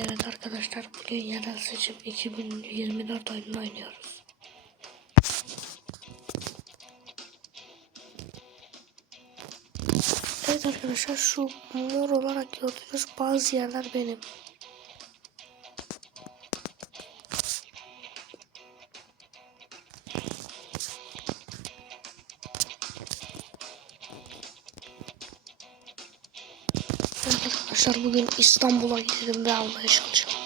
Evet arkadaşlar bugün yerel seçim 2024 oyununu oynuyoruz. Evet arkadaşlar şu mor olarak gördüğünüz bazı yerler benim. Arkadaşlar bugün İstanbul'a gidelim ve almaya çalışalım.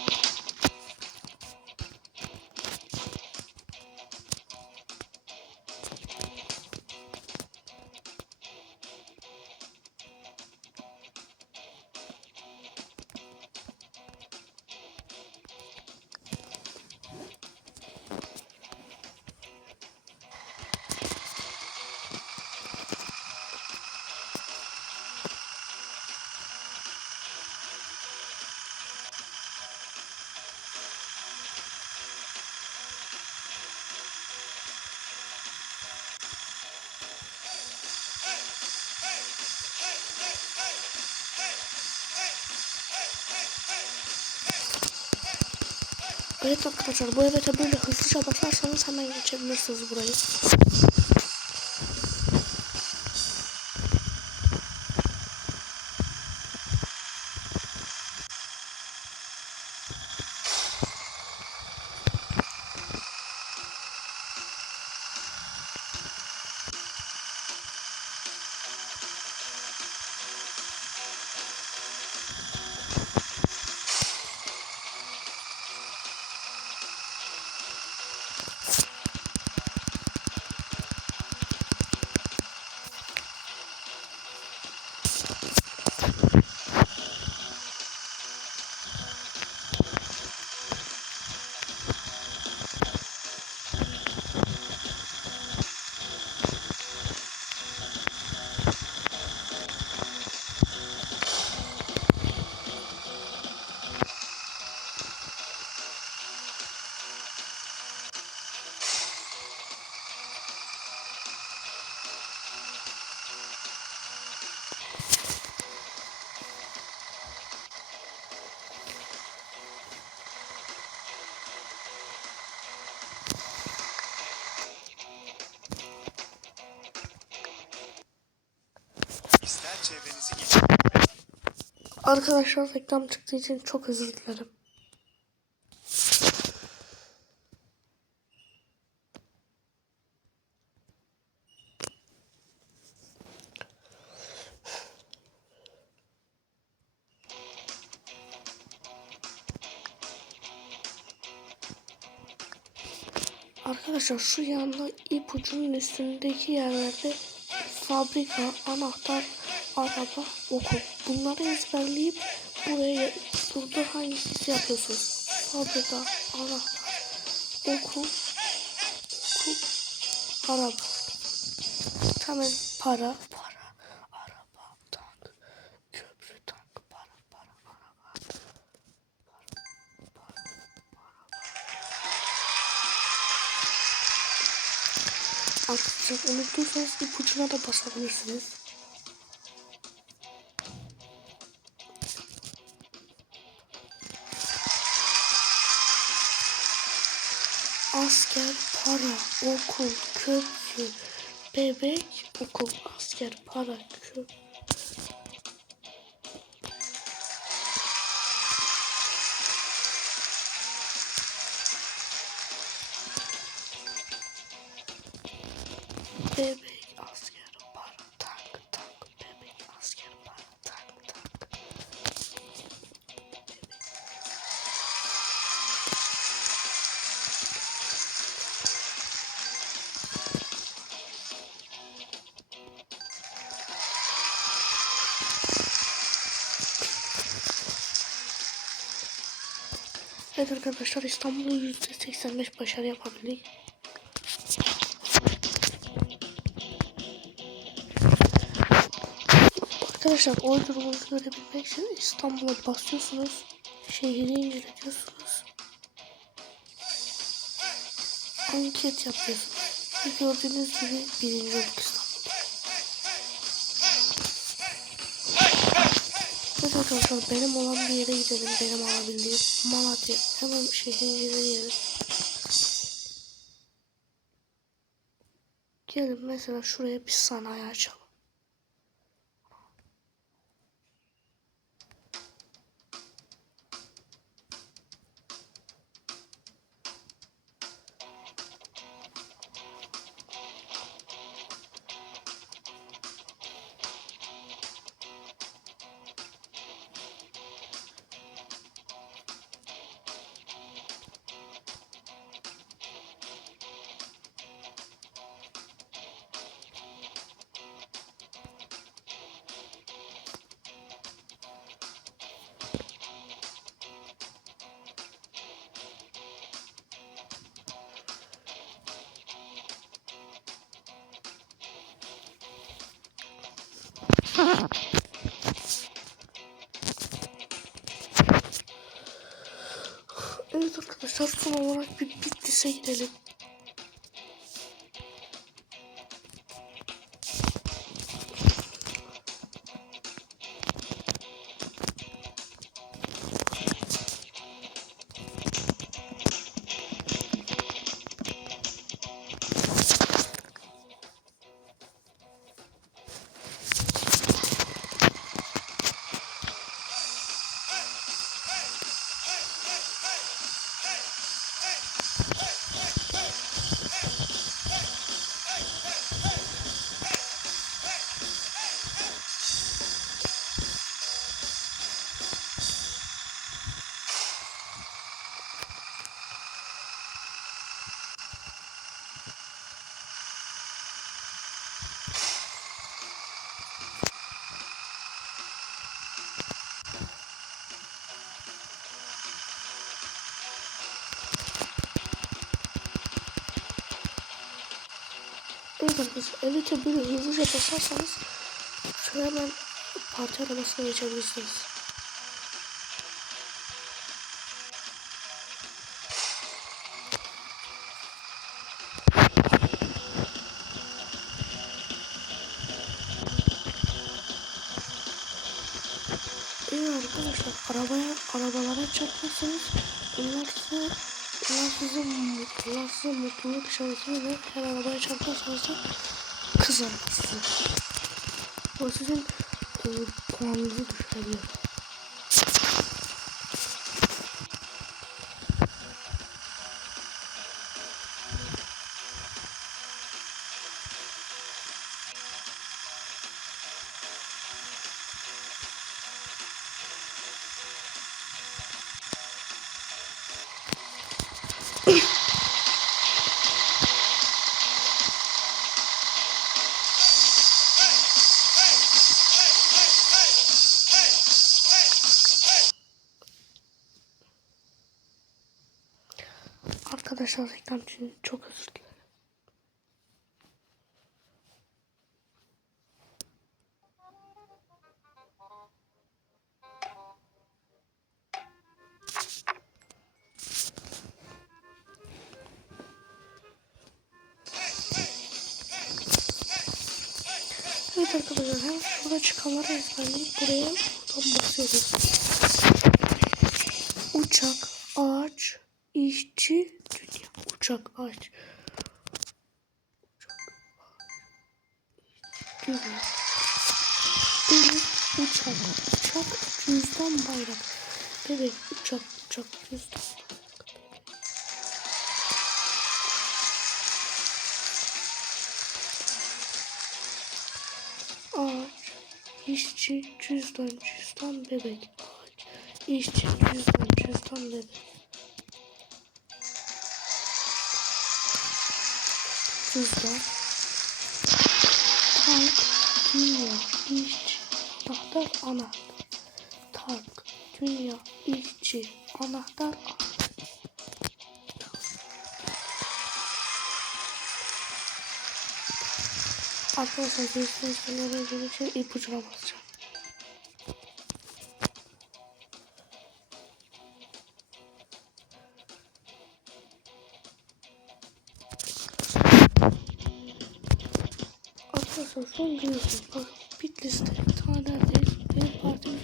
Evet arkadaşlar bu evete böyle hızlıca basarsanız hemen geçebilirsiniz burayı. Çevrenizi geliştirmek Arkadaşlar reklam çıktığı için çok özür dilerim. Arkadaşlar şu yanda ipucunun üstündeki yerlerde fabrika, anahtar, araba, okul. Bunları ezberleyip buraya burada hangisi yapıyorsunuz? Fabrika, anahtar, okul, okul, araba. Tamam para, para, araba, tank, köprü, tank, para, para, araba. Arkadaşlar unuttuysanız ipucuna da basabilirsiniz. Asker, para, okul, köprü, bebek, okul, asker, para, köprü. Bebek, Evet arkadaşlar İstanbul'u %85 başarı yapabildik. Arkadaşlar oy durumunuzu görebilmek için İstanbul'a basıyorsunuz. Şehri inceliyorsunuz. Anket yapıyorsunuz. Gördüğünüz gibi birinci olduk Arkadaşlar benim olan bir yere gidelim. Benim alabildiğim Malatya. Hemen şehirleri yeri. Gelin mesela şuraya bir sanayi açalım. Evet arkadaşlar son olarak bir Bitlis'e gidelim. Evet arkadaşlar elite böyle hızlıca basarsanız şöyle hemen parti arabasına geçebilirsiniz. Evet arkadaşlar arabaya arabalara çarparsanız onlar size onlar size mutluluk şansını ve her arabaya çarparsanız da kızar size. O sizin e. Arkadaşlar reklam için çok özür dilerim. Evet arkadaşlar hem şurada çıkanları ezberleyip buraya buradan basıyoruz. Uçak, ağaç, işçi, dünya. Uçak, ağaç. Uçak, ağaç, dünya. Deniz, uçak, uçak, cüzdan, bayrak. Bebek, uçak, uçak, cüzdan. Ağaç, işçi, cüzdan, cüzdan, bebek. Ağaç, işçi, cüzdan, cüzdan, bebek. Cüzdan. Tank, dünya, işçi, anahtar, anahtar. Tank, dünya, işçi, anahtar, anahtar. Arkadaşlar göstereyim nereye gelirse ipucuna basacağım. Arkadaşlar son görüyorsunuz. Bak Bitlis'te tane değil. Benim partim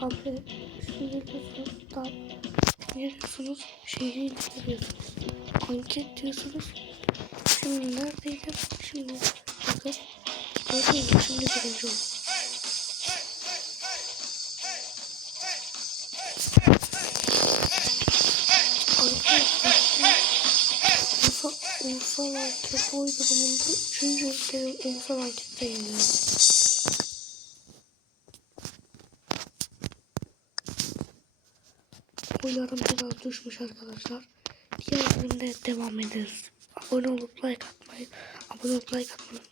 Haberi üstüne geliyorsunuz. Daha geliyorsunuz. Şeyi indiriyorsunuz. Anket diyorsunuz. Şimdi neredeydim? Şimdi bakın. Mü? Şimdi birinci oldum. Arkadaşlar Ulusal, ulusal anket oy durumunda üçüncü ülkenin ulusal anketteyim yani. Oylarım biraz düşmüş arkadaşlar. Diğer bölümde devam ederiz. Abone olup like atmayı, abone olup like atmayı